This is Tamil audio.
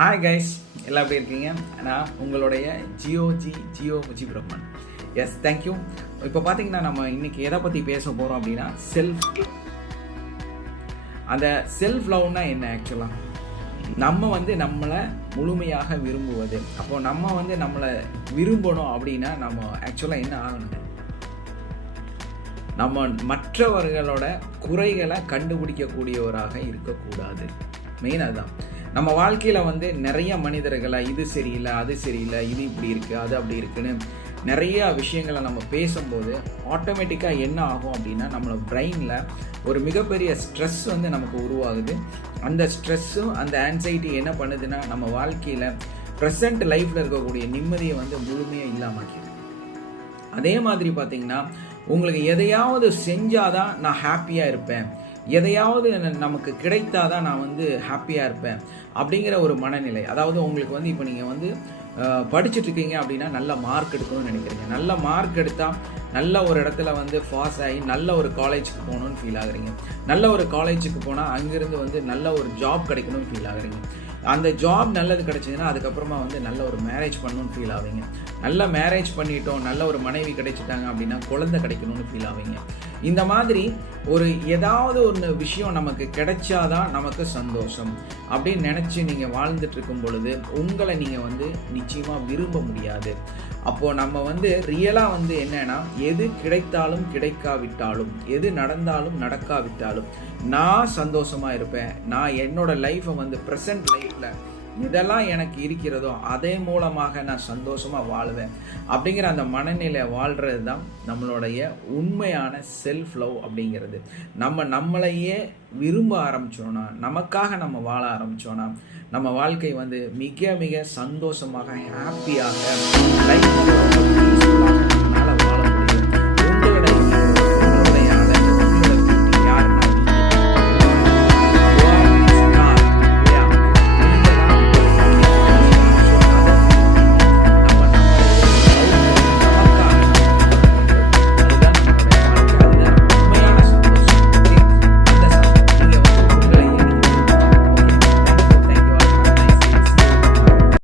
ஹாய் கைஸ், எல்லாம் எப்படி இருக்கீங்க? நான் உங்களுடைய ஜியோ முஜிபிரமன். S, thank you. இப்போ பார்த்தீங்கன்னா நம்ம இன்னைக்கு எதை பற்றி பேச போகிறோம் அப்படின்னா அந்த செல்ஃப் லவ்னா என்ன? ஆக்சுவலாக நம்ம நம்மளை முழுமையாக விரும்புவது. அப்போ நம்ம நம்மளை விரும்பணும் அப்படின்னா நம்ம ஆக்சுவலாக என்ன ஆகணும்? நம்ம மற்றவர்களோட குறைகளை கண்டுபிடிக்கக்கூடியவராக இருக்கக்கூடாது. மெயின் அதுதான். நம்ம வாழ்க்கையில் நிறைய மனிதர்களை இது சரியில்லை, அது சரியில்லை, இது இப்படி இருக்குது, அது அப்படி இருக்குன்னு நிறைய விஷயங்களை நம்ம பேசும்போது ஆட்டோமேட்டிக்காக என்ன ஆகும் அப்படின்னா நம்மளோட பிரெயினில் ஒரு மிகப்பெரிய ஸ்ட்ரெஸ் நமக்கு உருவாகுது. அந்த ஸ்ட்ரெஸ்ஸும் அந்த ஆன்சைட்டி என்ன பண்ணுதுன்னா நம்ம வாழ்க்கையில் ப்ரெசண்ட் லைஃப்பில் இருக்கக்கூடிய நிம்மதியை முழுமையாக இல்லாமக்கிது. அதே மாதிரி பார்த்தீங்கன்னா உங்களுக்கு எதையாவது செஞ்சாதான் நான் ஹாப்பியாக இருப்பேன், எதையாவது நமக்கு கிடைத்தாதான் நான் ஹாப்பியாக இருப்பேன் அப்படிங்கிற ஒரு மனநிலை. அதாவது உங்களுக்கு இப்போ நீங்கள் படிச்சுட்டு இருக்கீங்க அப்படின்னா நல்ல மார்க் எடுக்கணும்னு நினைக்கிறீங்க. நல்ல மார்க் எடுத்தால் நல்ல ஒரு இடத்துல பாஸ் ஆகி நல்ல ஒரு காலேஜுக்கு போகணும்னு ஃபீல் ஆகுறீங்க. நல்ல ஒரு காலேஜுக்கு போனால் அங்கேருந்து நல்ல ஒரு ஜாப் கிடைக்கணும்னு ஃபீல் ஆகுறீங்க. அந்த ஜாப் நல்லது கிடைச்சதுன்னா அதுக்கப்புறமா நல்ல ஒரு மேரேஜ் பண்ணணும்னு ஃபீல் ஆவீங்க. நல்ல மேரேஜ் பண்ணிட்டோம், நல்ல ஒரு மனைவி கிடைச்சிட்டாங்க அப்படின்னா குழந்தை கிடைக்கணும்னு ஃபீல் ஆவீங்க. இந்த மாதிரி ஒரு ஏதாவது ஒரு விஷயம் நமக்கு கிடைச்சாதான் நமக்கு சந்தோஷம் அப்படின்னு நினச்சி நீங்கள் வாழ்ந்துட்டு இருக்கும் பொழுது உங்களை நீங்கள் நிச்சயமாக விரும்ப முடியாது. அப்போது நம்ம ரியலாக என்னன்னா எது கிடைத்தாலும் கிடைக்காவிட்டாலும், எது நடந்தாலும் நடக்காவிட்டாலும் நான் சந்தோஷமாக இருப்பேன். நான் என்னோட லைஃப்பை ப்ரெசன்ட் லைஃப்பில் இதெல்லாம் எனக்கு இருக்கிறதோ அதே மூலமாக நான் சந்தோஷமாக வாழ்வேன் அப்படிங்கிற அந்த மனநிலை வாழ்கிறது தான் நம்மளுடைய உண்மையான செல்ஃப் லவ் அப்படிங்கிறது. நம்மளையே விரும்ப ஆரம்பித்தோன்னா, நமக்காக நம்ம வாழ ஆரம்பித்தோன்னா நம்ம வாழ்க்கை மிக மிக சந்தோஷமாக ஹாப்பியாக லைஃப்